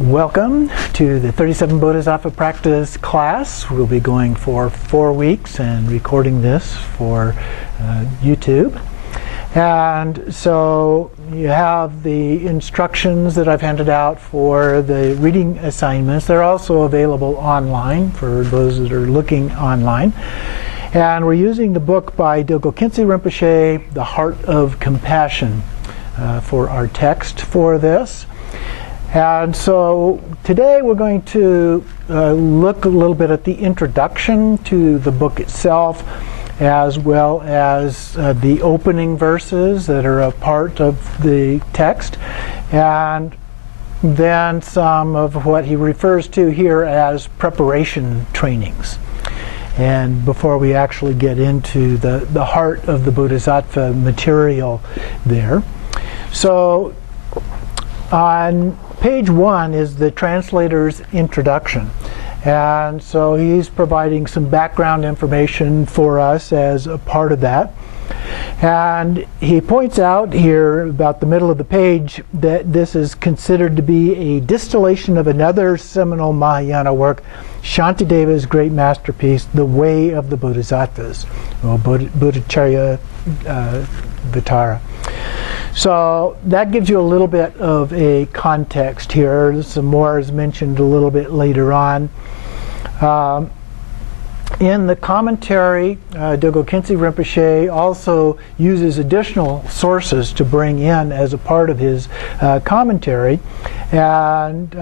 Welcome to the 37 Bodhisattva Practice class. We'll be going for 4 weeks and recording this for YouTube. And so you have the instructions that I've handed out for the reading assignments. They're also available online for those that are looking online. And we're using the book by Dilgo Khyentse Rinpoche, The Heart of Compassion, for our text for this. And so today we're going to look a little bit at the introduction to the book itself, as well as the opening verses that are a part of the text, and then some of what he refers to here as preparation trainings. And before we actually get into the heart of the Bodhisattva material there. So on page 1 is the Translators Introduction. And so he's providing some background information for us as a part of that. And he points out here about the middle of the page that this is considered to be a distillation of another seminal Mahayana work, Shantideva's great masterpiece, The Way of the Bodhisattvas, or Bodhicharya Vitara. So that gives you a little bit of a context here. Some more is mentioned a little bit later on. In the commentary, Dilgo Khyentse Rinpoche also uses additional sources to bring in as a part of his commentary. And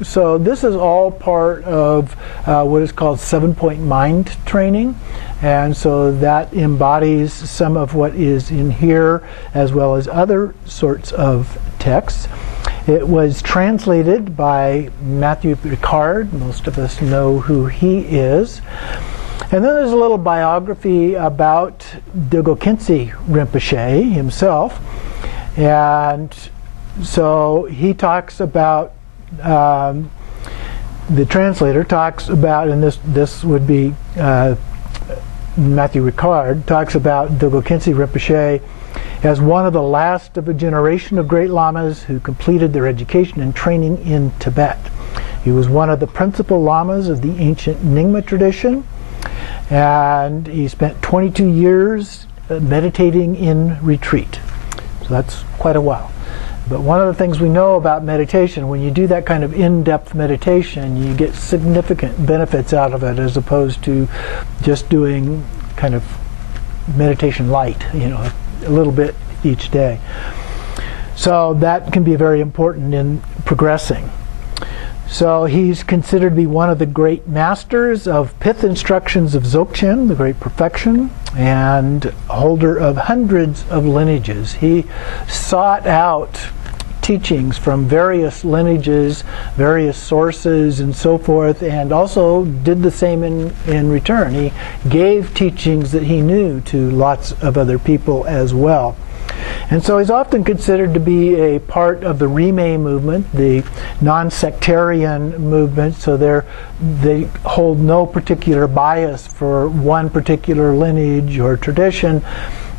so this is all part of what is called 7-point mind training. And so that embodies some of what is in here, as well as other sorts of texts. It was translated by Matthew Ricard. Most of us know who he is. And then there's a little biography about Dilgo Khyentse Rinpoche himself. And so he talks about, the translator talks about, and this would be Matthew Ricard, talks about Dilgo Khyentse Rinpoche as one of the last of a generation of great lamas who completed their education and training in Tibet. He was one of the principal lamas of the ancient Nyingma tradition, and he spent 22 years meditating in retreat. So that's quite a while. But one of the things we know about meditation, when you do that kind of in-depth meditation, you get significant benefits out of it, as opposed to just doing kind of meditation light, a little bit each day. So that can be very important in progressing. So he's considered to be one of the great masters of pith instructions of Dzogchen, the great perfection, and holder of hundreds of lineages. He sought out teachings from various lineages, various sources, and so forth, and also did the same in return. He gave teachings that he knew to lots of other people as well. And so he's often considered to be a part of the Rimé movement, the non-sectarian movement, so they hold no particular bias for one particular lineage or tradition,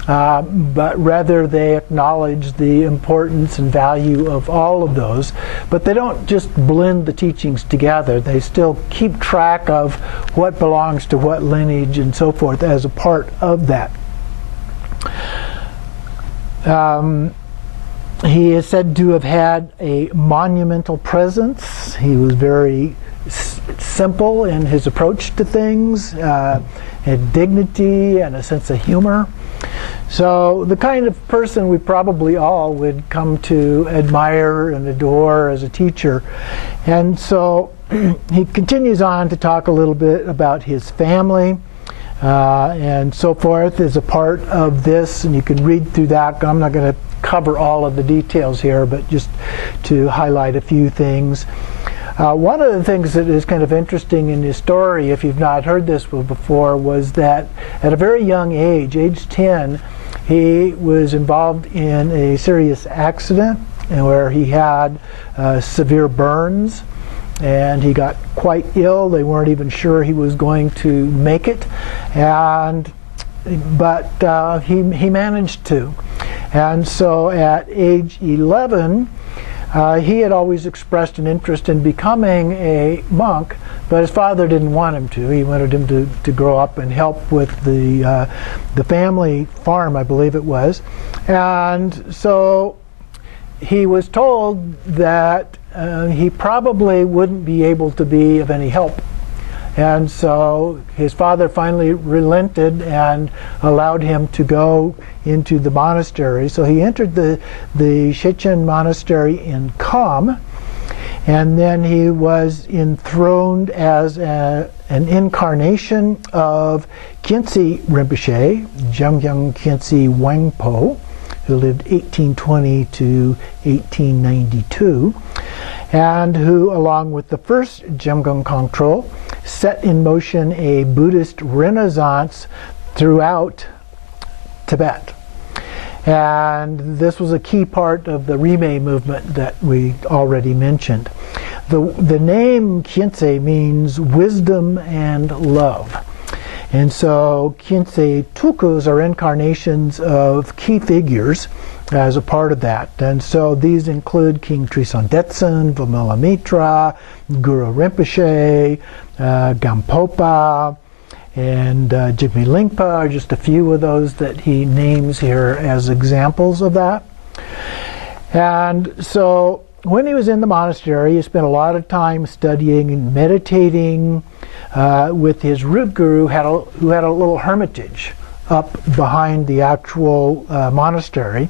but rather they acknowledge the importance and value of all of those. But they don't just blend the teachings together. They still keep track of what belongs to what lineage and so forth as a part of that. He is said to have had a monumental presence. He was very simple in his approach to things, had dignity and a sense of humor. So the kind of person we probably all would come to admire and adore as a teacher. And so he continues on to talk a little bit about his family and so forth as a part of this, and you can read through that. I'm not going to cover all of the details here, but just to highlight a few things. One of the things that is kind of interesting in his story, if you've not heard this before, was that at a very young age 10, he was involved in a serious accident where he had severe burns, and he got quite ill. They weren't even sure he was going to make it, but he managed to. And so at age 11, He had always expressed an interest in becoming a monk, but his father didn't want him to. He wanted him to grow up and help with the family farm, I believe it was. And so he was told that he probably wouldn't be able to be of any help. And so his father finally relented and allowed him to go into the monastery. So he entered the Shechen monastery in Kham, and then he was enthroned as an incarnation of Khyentse Rinpoche, Gyalse Khyentse Wangpo, who lived 1820 to 1892, and who, along with the first Jemgung Kongtrul, set in motion a Buddhist renaissance throughout Tibet. And this was a key part of the Rimé movement that we already mentioned. The name Khyentse means wisdom and love. And so Khyentse Tulkus are incarnations of key figures as a part of that. And so these include King Tristan Detsen, Vimalamitra, Guru Rinpoche, Gampopa, and Jigme Lingpa are just a few of those that he names here as examples of that. And so when he was in the monastery, he spent a lot of time studying and meditating with his root guru, who had a little hermitage up behind the actual monastery,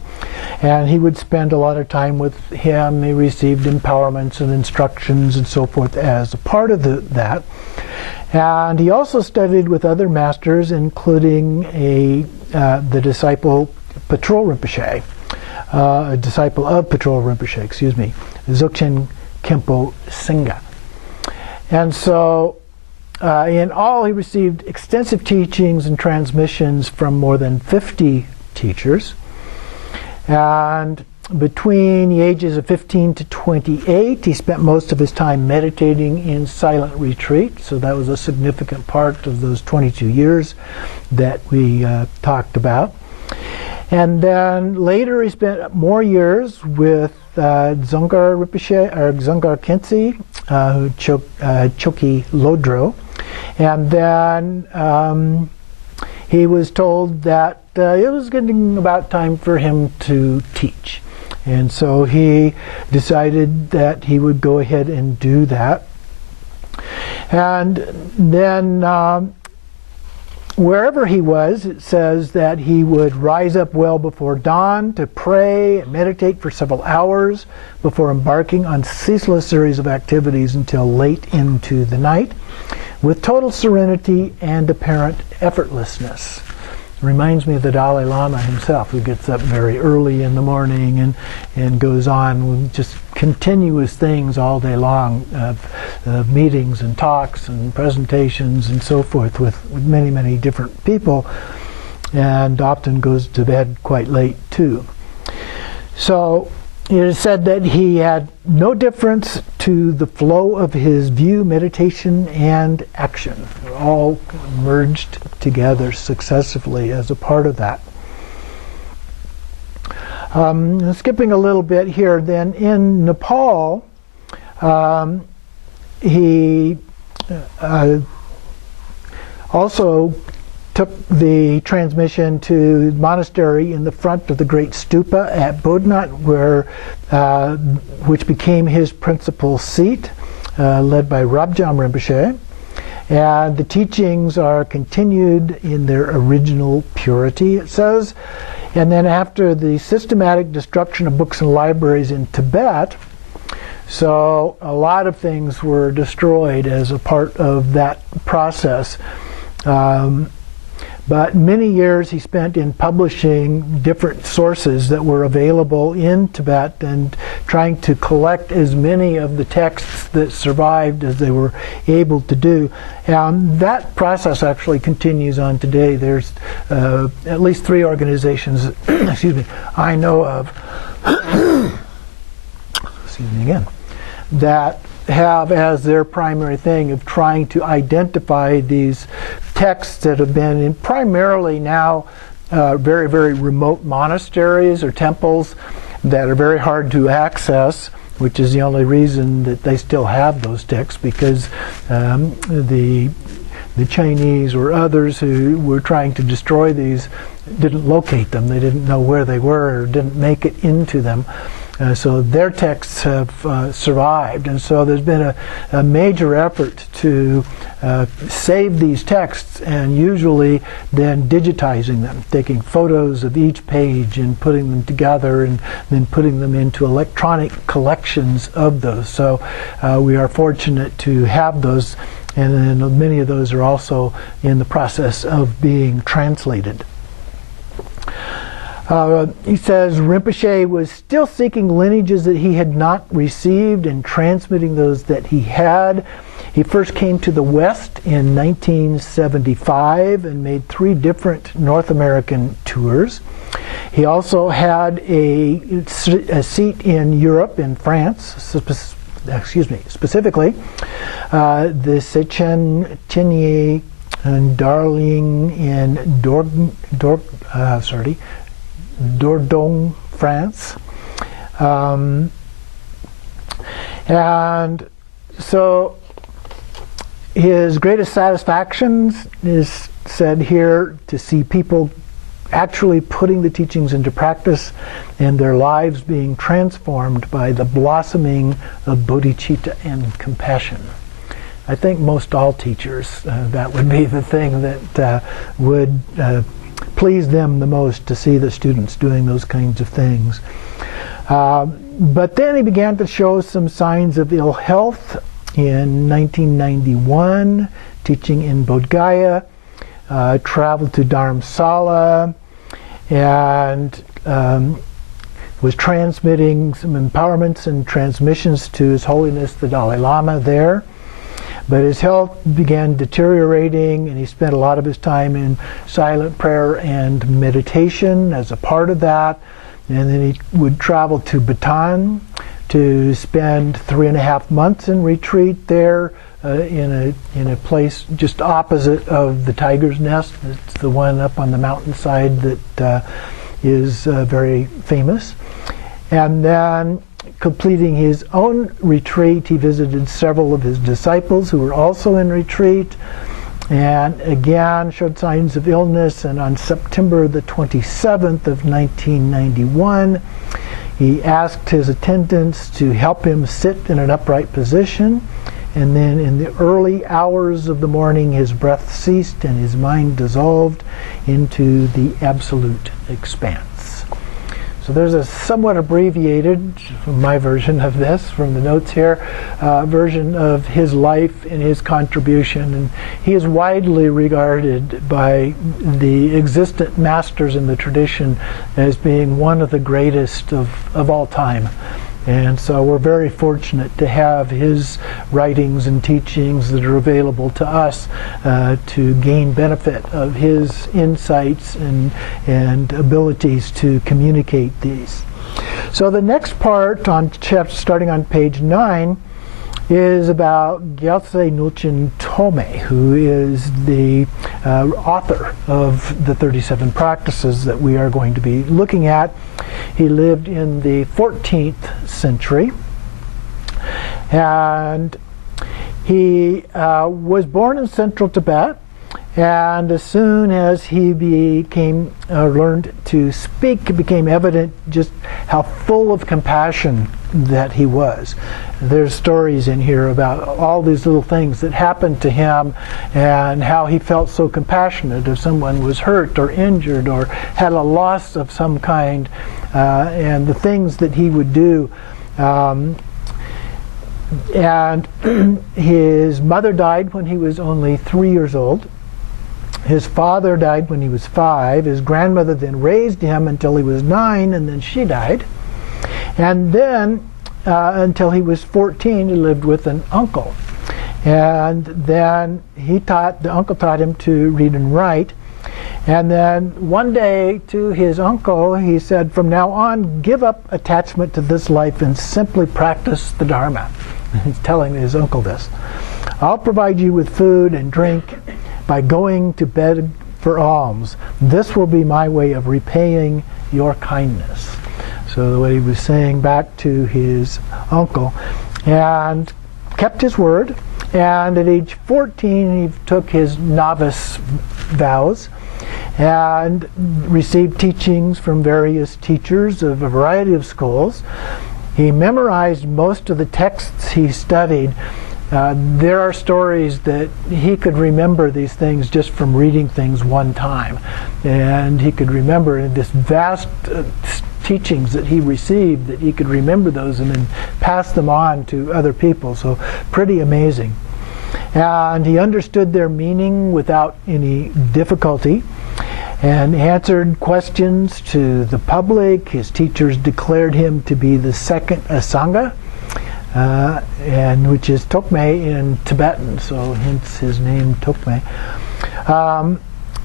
and he would spend a lot of time with him. He received empowerments and instructions and so forth as a part of that. And he also studied with other masters, including the disciple Patrul Rinpoche, a disciple of Patrul Rinpoche, Dzogchen Khenpo Singha. And so in all, he received extensive teachings and transmissions from more than 50 teachers. And between the ages of 15 to 28, he spent most of his time meditating in silent retreat. So that was a significant part of those 22 years that we talked about. And then later he spent more years with Dzongar Rinpoche, or Dzongar Khyentse, Choki Lodro. And then he was told that it was getting about time for him to teach. And so he decided that he would go ahead and do that. And then wherever he was, it says that he would rise up well before dawn to pray and meditate for several hours before embarking on ceaseless series of activities until late into the night, with total serenity and apparent effortlessness. It reminds me of the Dalai Lama himself, who gets up very early in the morning and goes on with just continuous things all day long, meetings and talks and presentations and so forth with many, many different people, and often goes to bed quite late too. So it is said that he had no difference to the flow of his view, meditation, and action. They're all merged together successively as a part of that. Skipping a little bit here, then in Nepal, he also took the transmission to the monastery in the front of the great stupa at Bodhnat, which became his principal seat, led by Rabjam Rinpoche. And the teachings are continued in their original purity, it says. And then after the systematic destruction of books and libraries in Tibet, so a lot of things were destroyed as a part of that process. But many years he spent in publishing different sources that were available in Tibet and trying to collect as many of the texts that survived as they were able to do. And that process actually continues on today. There's at least 3 organizations I know of that have as their primary thing of trying to identify these texts that have been in primarily now very, very remote monasteries or temples that are very hard to access, which is the only reason that they still have those texts, because the Chinese or others who were trying to destroy these didn't locate them. They didn't know where they were or didn't make it into them. So their texts have survived. And so there's been a major effort to save these texts, and usually then digitizing them, taking photos of each page and putting them together and then putting them into electronic collections of those. So we are fortunate to have those, and then many of those are also in the process of being translated. He says Rinpoche was still seeking lineages that he had not received and transmitting those that he had. He first came to the West in 1975 and made 3 different North American tours. He also had a seat in Europe, in France, specifically. The Sechen Chenye and Darling in Dordogne, France. And so his greatest satisfactions is said here to see people actually putting the teachings into practice and their lives being transformed by the blossoming of bodhicitta and compassion. I think most all teachers, that would be the thing that would please them the most, to see the students doing those kinds of things. But then he began to show some signs of ill health in 1991, teaching in Bodh Gaya, traveled to Dharamsala, and was transmitting some empowerments and transmissions to His Holiness the Dalai Lama there. But his health began deteriorating, and he spent a lot of his time in silent prayer and meditation as a part of that. And then he would travel to Bhutan to spend 3.5 months in retreat there in a place just opposite of the Tiger's Nest. It's the one up on the mountainside that is very famous. And then, completing his own retreat, he visited several of his disciples who were also in retreat, and again showed signs of illness. And on September the 27th of 1991, he asked his attendants to help him sit in an upright position, and then in the early hours of the morning his breath ceased and his mind dissolved into the absolute expanse. So there's a somewhat abbreviated, from my version of this, from the notes here, version of his life and his contribution. And he is widely regarded by the existent masters in the tradition as being one of the greatest of all time. And so we're very fortunate to have his writings and teachings that are available to us to gain benefit of his insights and abilities to communicate these. So the next part, starting on page 9, is about Gyalse Ngulchu Thogme, who is the author of the 37 practices that we are going to be looking at. He lived in the 14th century, and he was born in central Tibet, and as soon as he learned to speak, it became evident just how full of compassion that he was. There's stories in here about all these little things that happened to him and how he felt so compassionate if someone was hurt or injured or had a loss of some kind, and the things that he would do. And his mother died when he was only 3 years old. His father died when he was 5. His grandmother then raised him until he was 9, and then she died. And then until he was 14, he lived with an uncle. And then the uncle taught him to read and write. And then one day to his uncle, he said, "From now on, give up attachment to this life and simply practice the Dharma." He's telling his uncle this. "I'll provide you with food and drink by going to bed for alms. This will be my way of repaying your kindness." So what he was saying back to his uncle, and kept his word. And at age 14, he took his novice vows and received teachings from various teachers of a variety of schools. He memorized most of the texts he studied. There are stories that he could remember these things just from reading things one time. And he could remember this vast teachings that he received, that he could remember those and then pass them on to other people. So pretty amazing. And he understood their meaning without any difficulty and answered questions to the public. His teachers declared him to be the second Asanga, and which is Thogme in Tibetan, so hence his name Thogme.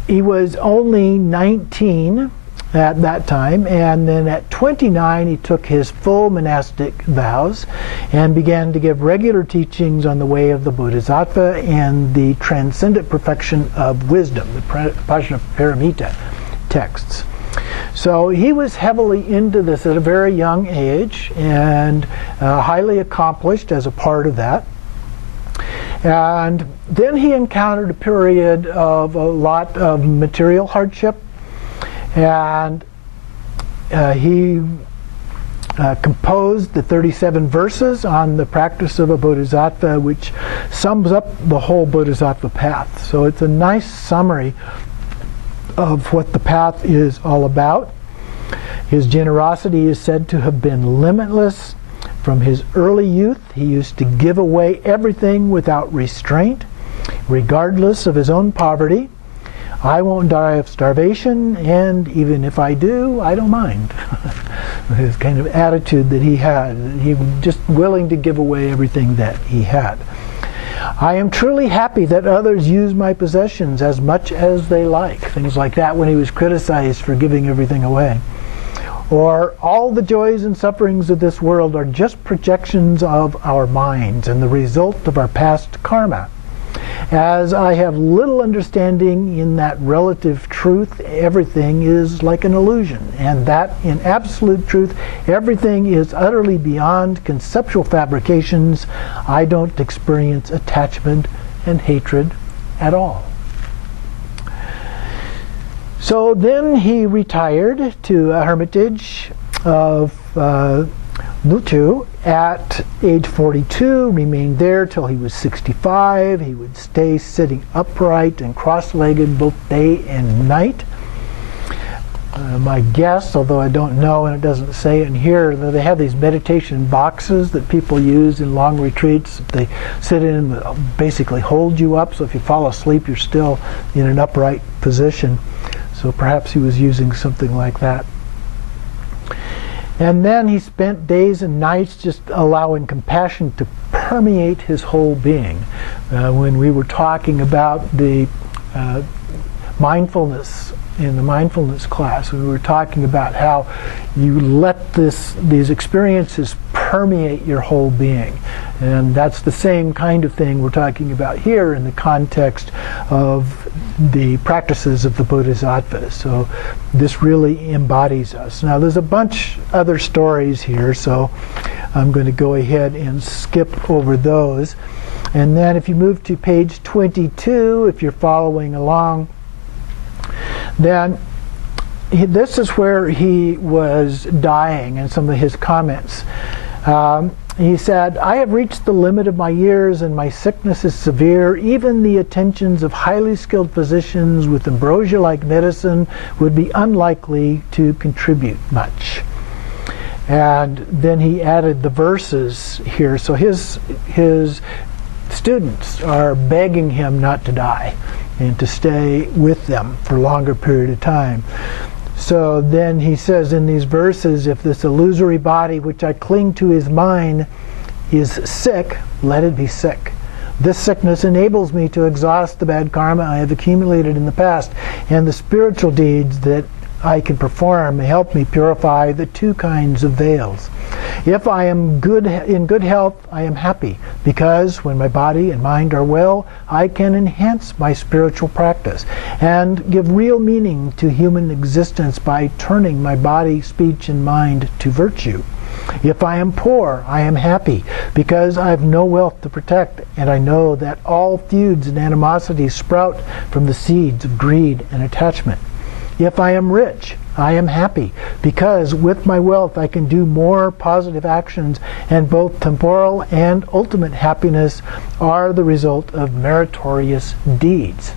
He was only 19 at that time, and then at 29 he took his full monastic vows and began to give regular teachings on the way of the Bodhisattva and the transcendent perfection of wisdom, the Prajnaparamita texts. So he was heavily into this at a very young age and highly accomplished as a part of that. And then he encountered a period of a lot of material hardship, and he composed the 37 verses on the practice of a bodhisattva, which sums up the whole bodhisattva path. So it's a nice summary of what the path is all about. His generosity is said to have been limitless. From his early youth, he used to give away everything without restraint, regardless of his own poverty. I won't die of starvation, and even if I do, I don't mind. His kind of attitude that he had. He was just willing to give away everything that he had. I am truly happy that others use my possessions as much as they like. Things like that when he was criticized for giving everything away. Or, all the joys and sufferings of this world are just projections of our minds and the result of our past karma. As I have little understanding in that relative truth, everything is like an illusion, and that in absolute truth, everything is utterly beyond conceptual fabrications. I don't experience attachment and hatred at all. So then he retired to a hermitage of Ngulchu at age 42, remained there till he was 65. He would stay sitting upright and cross-legged both day and night. My guess, although I don't know and it doesn't say in here, they have these meditation boxes that people use in long retreats. They sit in and basically hold you up, so if you fall asleep you're still in an upright position. So perhaps he was using something like that. And then he spent days and nights just allowing compassion to permeate his whole being. When we were talking about the mindfulness in the mindfulness class, we were talking about how you let these experiences permeate your whole being. And that's the same kind of thing we're talking about here in the context of the practices of the Bodhisattva. So this really embodies us. Now there's a bunch other stories here, so I'm going to go ahead and skip over those. And then if you move to page 22, if you're following along, then this is where he was dying and some of his comments. He said, I have reached the limit of my years and my sickness is severe. Even the attentions of highly skilled physicians with ambrosia-like medicine would be unlikely to contribute much. And then he added the verses here. So his students are begging him not to die and to stay with them for a longer period of time. So then he says in these verses, if this illusory body which I cling to is mine is sick, let it be sick. This sickness enables me to exhaust the bad karma I have accumulated in the past, and the spiritual deeds that I can perform help me purify the two kinds of veils. If I am in good health, I am happy. because when my body and mind are well, I can enhance my spiritual practice and give real meaning to human existence by turning my body, speech, and mind to virtue. If I am poor, I am happy, because I have no wealth to protect, and I know that all feuds and animosities sprout from the seeds of greed and attachment. If I am rich, I am happy, because with my wealth I can do more positive actions, and both temporal and ultimate happiness are the result of meritorious deeds.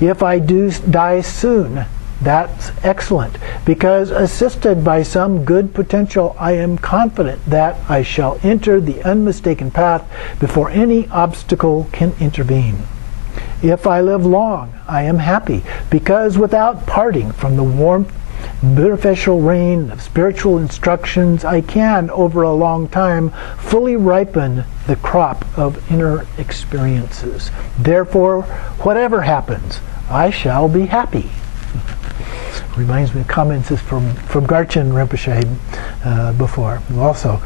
If I do die soon, that's excellent, because assisted by some good potential, I am confident that I shall enter the unmistaken path before any obstacle can intervene. If I live long, I am happy, because without parting from the warmth, beneficial rain of spiritual instructions, I can, over a long time, fully ripen the crop of inner experiences. Therefore, whatever happens, I shall be happy. Reminds me of comments from Gyalse Rinpoche before, who also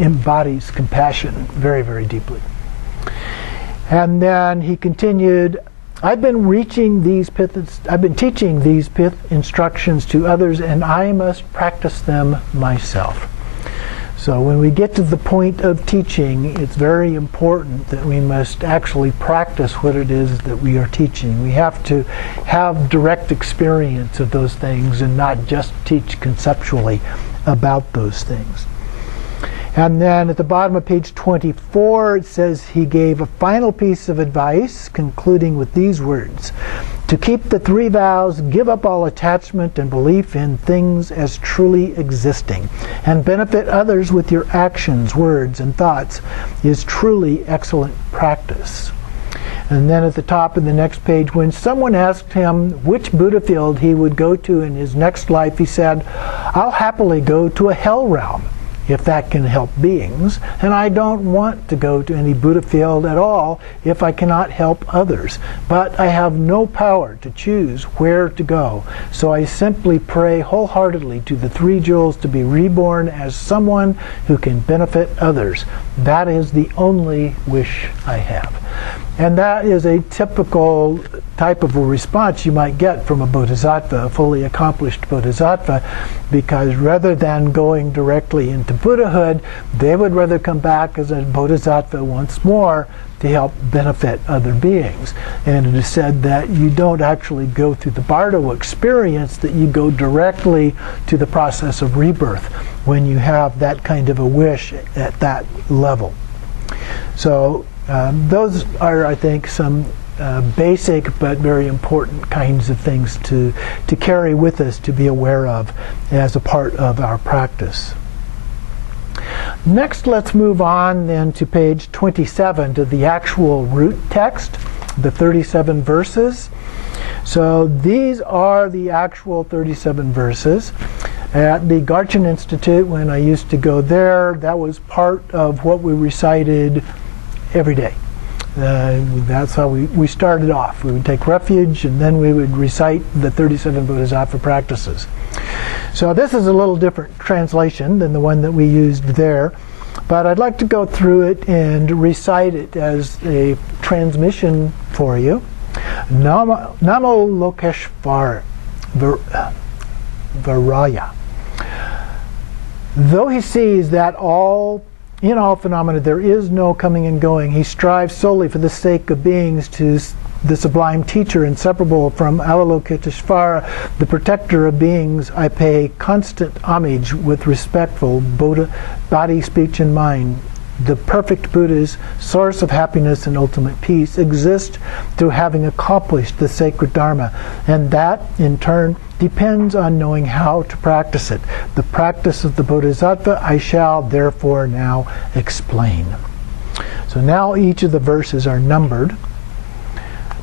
embodies compassion very, very deeply. And then he continued, I've been teaching these pith instructions to others, and I must practice them myself. So when we get to the point of teaching, it's very important that we must actually practice what it is that we are teaching. We have to have direct experience of those things and not just teach conceptually about those things. And then at the bottom of page 24, it says he gave a final piece of advice, concluding with these words: to keep the 3 vows, give up all attachment and belief in things as truly existing, and benefit others with your actions, words, and thoughts is truly excellent practice. And then at the top of the next page, when someone asked him which Buddha field he would go to in his next life, he said, I'll happily go to a hell realm, if that can help beings, and I don't want to go to any Buddha field at all if I cannot help others. But I have no power to choose where to go, so I simply pray wholeheartedly to the 3 jewels to be reborn as someone who can benefit others. That is the only wish I have. And that is a typical type of a response you might get from a bodhisattva, a fully accomplished bodhisattva, because rather than going directly into Buddhahood, they would rather come back as a bodhisattva once more to help benefit other beings. And it is said that you don't actually go through the Bardo experience, that you go directly to the process of rebirth when you have that kind of a wish at that level. So those are, I think, some basic but very important kinds of things to carry with us, to be aware of as a part of our practice. Next, let's move on then to page 27, to the actual root text, the 37 verses. So these are the actual 37 verses. At the Garchen Institute, when I used to go there, that was part of what we recited every day. That's how we started off. We would take refuge, and then we would recite the 37 Bodhisattva practices. So this is a little different translation than the one that we used there, but I'd like to go through it and recite it as a transmission for you. Namo Lokeshvara Varaya. Though he sees that in all phenomena there is no coming and going, he strives solely for the sake of beings to the sublime teacher, inseparable from Avalokiteshvara, the protector of beings. I pay constant homage with respectful body, speech, and mind. The perfect Buddha's source of happiness and ultimate peace exists through having accomplished the sacred Dharma, and that, in turn, depends on knowing how to practice it. The practice of the Bodhisattva I shall therefore now explain. So now each of the verses are numbered.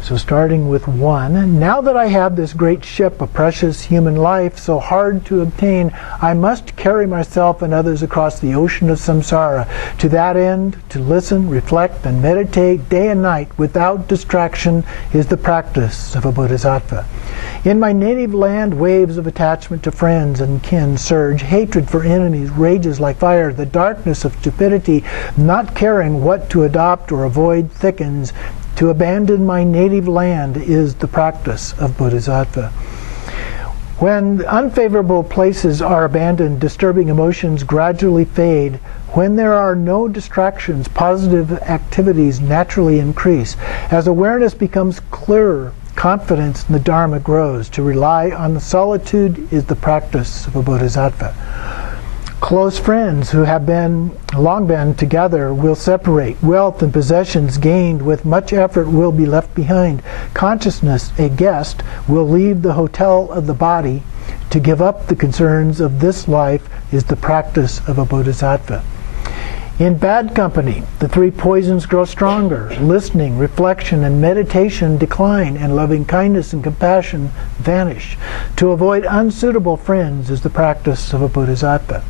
So starting with 1, now that I have this great ship, a precious human life, so hard to obtain, I must carry myself and others across the ocean of samsara. To that end, to listen, reflect, and meditate day and night without distraction is the practice of a bodhisattva. In my native land, waves of attachment to friends and kin surge. Hatred for enemies rages like fire. The darkness of stupidity, not caring what to adopt or avoid, thickens. To abandon my native land is the practice of Bodhisattva. When unfavorable places are abandoned, disturbing emotions gradually fade. When there are no distractions, positive activities naturally increase. As awareness becomes clearer, confidence in the Dharma grows. To rely on the solitude is the practice of a Bodhisattva. Close friends who have long been together will separate. Wealth and possessions gained with much effort will be left behind. Consciousness, a guest, will leave the hotel of the body. To give up the concerns of this life is the practice of a Bodhisattva. In bad company, the three poisons grow stronger. Listening, reflection, and meditation decline, and loving kindness and compassion vanish. To avoid unsuitable friends is the practice of a Bodhisattva.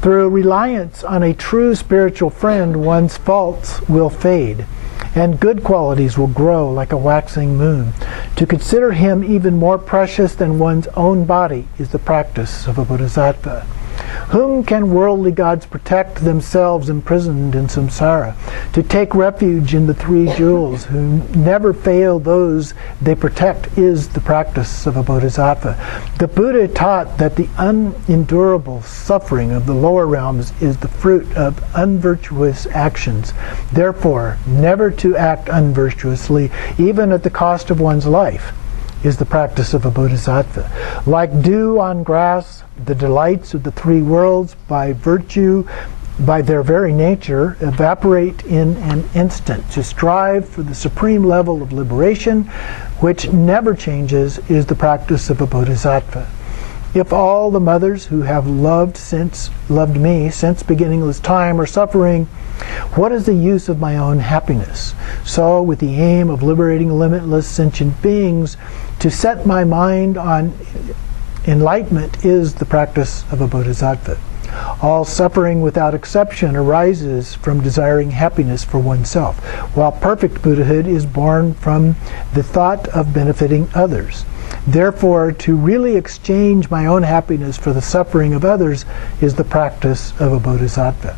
Through reliance on a true spiritual friend, one's faults will fade, and good qualities will grow like a waxing moon. To consider him even more precious than one's own body is the practice of a Bodhisattva. Whom can worldly gods protect, themselves imprisoned in samsara? To take refuge in the three jewels, who never fail those they protect, is the practice of a Bodhisattva. The Buddha taught that the unendurable suffering of the lower realms is the fruit of unvirtuous actions. Therefore, never to act unvirtuously, even at the cost of one's life, is the practice of a Bodhisattva. Like dew on grass, the delights of the three worlds, by their very nature, evaporate in an instant. To strive for the supreme level of liberation, which never changes, is the practice of a Bodhisattva. If all the mothers who have loved me since beginningless time are suffering, what is the use of my own happiness? So, with the aim of liberating limitless sentient beings, to set my mind on enlightenment is the practice of a Bodhisattva. All suffering without exception arises from desiring happiness for oneself, while perfect Buddhahood is born from the thought of benefiting others. Therefore, to really exchange my own happiness for the suffering of others is the practice of a Bodhisattva.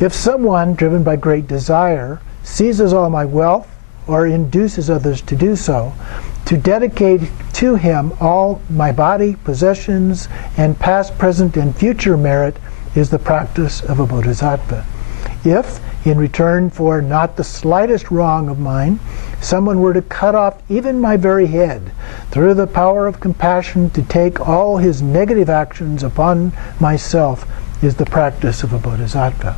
If someone, driven by great desire, seizes all my wealth or induces others to do so, to dedicate to him all my body, possessions, and past, present, and future merit is the practice of a Bodhisattva. If, in return for not the slightest wrong of mine, someone were to cut off even my very head, through the power of compassion to take all his negative actions upon myself is the practice of a Bodhisattva.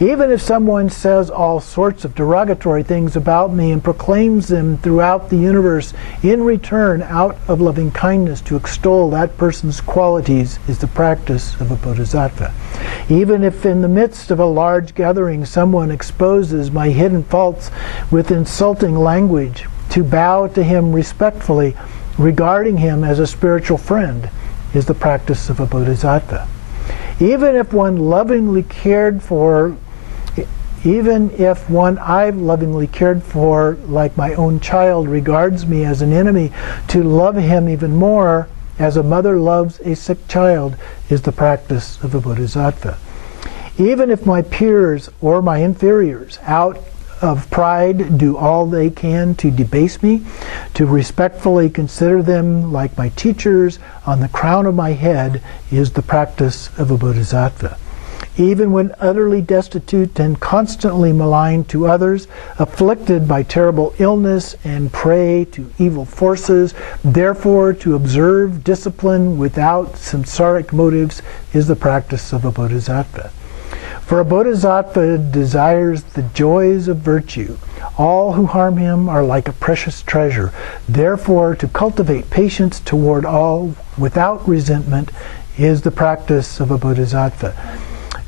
Even if someone says all sorts of derogatory things about me and proclaims them throughout the universe, in return, out of loving kindness, to extol that person's qualities is the practice of a Bodhisattva. Even if in the midst of a large gathering someone exposes my hidden faults with insulting language, to bow to him respectfully, regarding him as a spiritual friend, is the practice of a Bodhisattva. Even if one I've lovingly cared for, like my own child, regards me as an enemy, to love him even more, as a mother loves a sick child, is the practice of a Bodhisattva. Even if my peers or my inferiors, out of pride, do all they can to debase me, to respectfully consider them like my teachers on the crown of my head, is the practice of a Bodhisattva. Even when utterly destitute and constantly maligned to others, afflicted by terrible illness and prey to evil forces, therefore to observe discipline without samsaric motives is the practice of a Bodhisattva. For a Bodhisattva desires the joys of virtue. All who harm him are like a precious treasure. Therefore, to cultivate patience toward all without resentment is the practice of a Bodhisattva.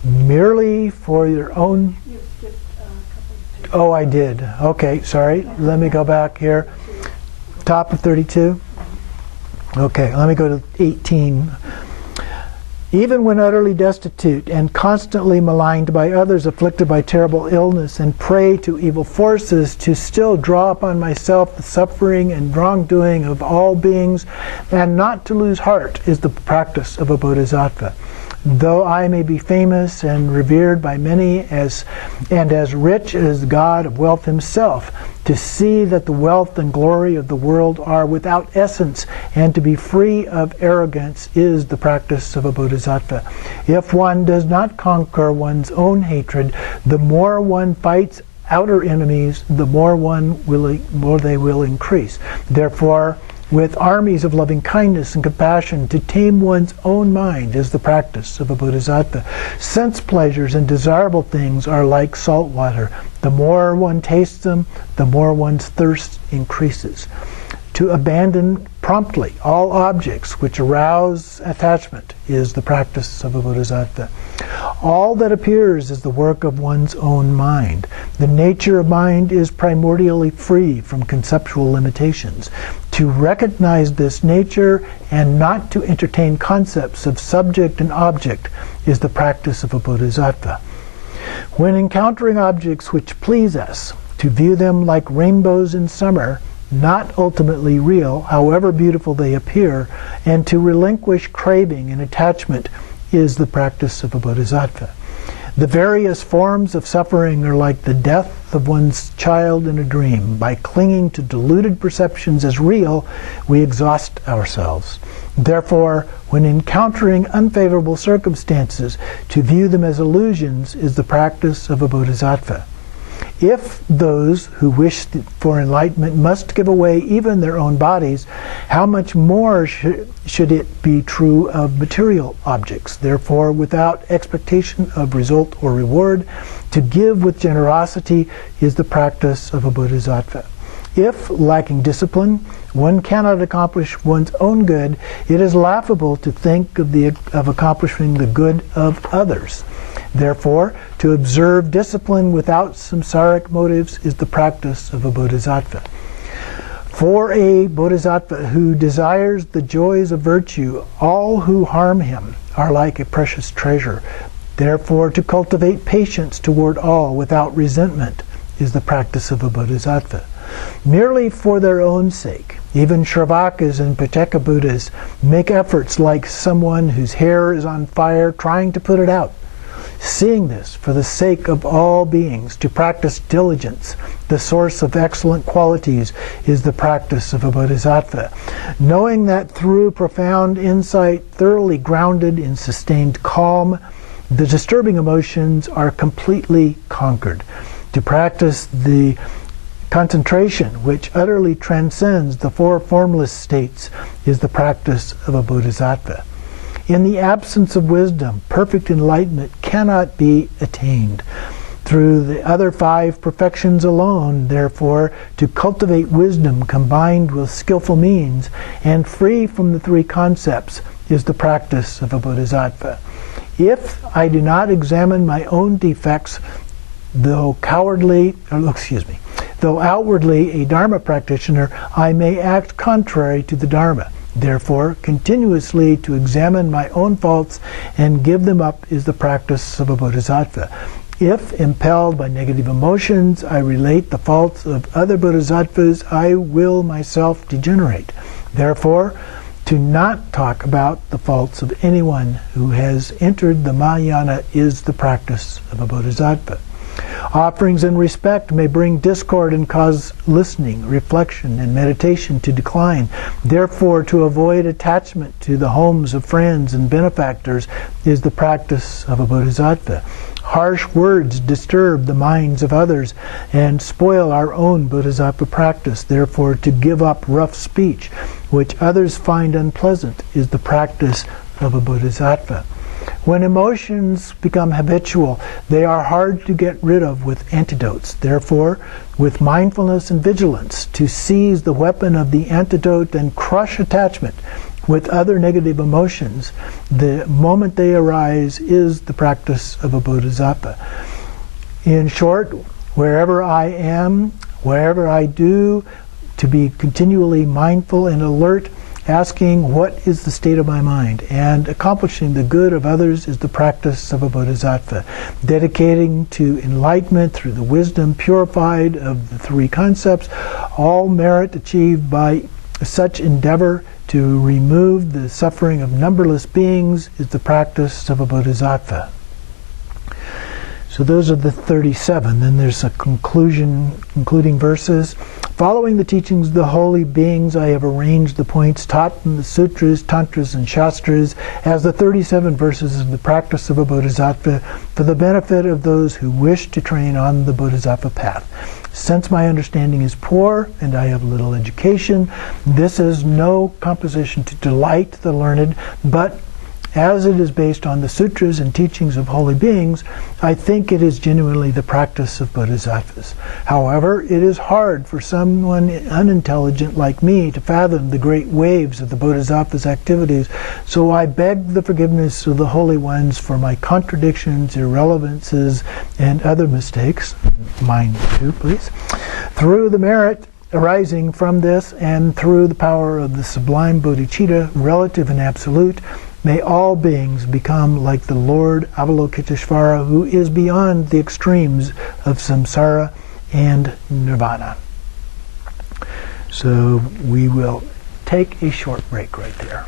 Merely for your own... You skipped a couple of pages. Oh, I did. Okay, sorry. Let me go back here. Top of 32? Okay, let me go to 18. Even when utterly destitute and constantly maligned by others, afflicted by terrible illness and prey to evil forces, to still draw upon myself the suffering and wrongdoing of all beings, and not to lose heart, is the practice of a Bodhisattva. Though I may be famous and revered by many and as rich as the God of wealth himself, to see that the wealth and glory of the world are without essence and to be free of arrogance is the practice of a Bodhisattva. If one does not conquer one's own hatred, the more one fights outer enemies, the more they will increase. Therefore, with armies of loving kindness and compassion, to tame one's own mind is the practice of a Bodhisattva. Sense pleasures and desirable things are like salt water. The more one tastes them, the more one's thirst increases. To abandon promptly all objects which arouse attachment is the practice of a Bodhisattva. All that appears is the work of one's own mind. The nature of mind is primordially free from conceptual limitations. To recognize this nature and not to entertain concepts of subject and object is the practice of a Bodhisattva. When encountering objects which please us, to view them like rainbows in summer, not ultimately real, however beautiful they appear, and to relinquish craving and attachment is the practice of a Bodhisattva. The various forms of suffering are like the death of one's child in a dream. By clinging to deluded perceptions as real, we exhaust ourselves. Therefore, when encountering unfavorable circumstances, to view them as illusions is the practice of a Bodhisattva. If those who wish for enlightenment must give away even their own bodies, how much more should it be true of material objects? Therefore, without expectation of result or reward, to give with generosity is the practice of a Bodhisattva. If, lacking discipline, one cannot accomplish one's own good, it is laughable to think of accomplishing the good of others. Therefore, to observe discipline without samsaric motives is the practice of a Bodhisattva. For a Bodhisattva who desires the joys of virtue, all who harm him are like a precious treasure. Therefore, to cultivate patience toward all without resentment is the practice of a Bodhisattva. Merely for their own sake, even Shravakas and Pacceka Buddhas make efforts like someone whose hair is on fire trying to put it out. Seeing this, for the sake of all beings, to practice diligence, the source of excellent qualities, is the practice of a Bodhisattva. Knowing that through profound insight, thoroughly grounded in sustained calm, the disturbing emotions are completely conquered. To practice the concentration which utterly transcends the four formless states is the practice of a Bodhisattva. In the absence of wisdom, perfect enlightenment cannot be attained. Through the other five perfections alone, therefore, to cultivate wisdom combined with skillful means and free from the three concepts is the practice of a Bodhisattva. If I do not examine my own defects, though outwardly a Dharma practitioner, I may act contrary to the Dharma. Therefore, continuously to examine my own faults and give them up is the practice of a Bodhisattva. If, impelled by negative emotions, I relate the faults of other Bodhisattvas, I will myself degenerate. Therefore, to not talk about the faults of anyone who has entered the Mahayana is the practice of a Bodhisattva. Offerings and respect may bring discord and cause listening, reflection, and meditation to decline. Therefore, to avoid attachment to the homes of friends and benefactors is the practice of a Bodhisattva. Harsh words disturb the minds of others and spoil our own Bodhisattva practice. Therefore, to give up rough speech, which others find unpleasant, is the practice of a Bodhisattva. When emotions become habitual, they are hard to get rid of with antidotes. Therefore, with mindfulness and vigilance, to seize the weapon of the antidote and crush attachment with other negative emotions, the moment they arise is the practice of a Bodhisattva. In short, wherever I am, wherever I do, to be continually mindful and alert, asking what is the state of my mind, and accomplishing the good of others is the practice of a bodhisattva. Dedicating to enlightenment through the wisdom purified of the three concepts, all merit achieved by such endeavor to remove the suffering of numberless beings is the practice of a bodhisattva. So those are the 37. Then there's a concluding verses. Following the teachings of the holy beings, I have arranged the points taught in the sutras, tantras, and shastras as the 37 verses of the practice of a bodhisattva for the benefit of those who wish to train on the bodhisattva path. Since my understanding is poor and I have little education, this is no composition to delight the learned, but as it is based on the sutras and teachings of holy beings, I think it is genuinely the practice of bodhisattvas. However, it is hard for someone unintelligent like me to fathom the great waves of the bodhisattva's activities, so I beg the forgiveness of the holy ones for my contradictions, irrelevances, and other mistakes. Mine too, please. Through the merit arising from this and through the power of the sublime bodhicitta, relative and absolute, may all beings become like the Lord Avalokiteshvara, who is beyond the extremes of samsara and nirvana. So we will take a short break right there.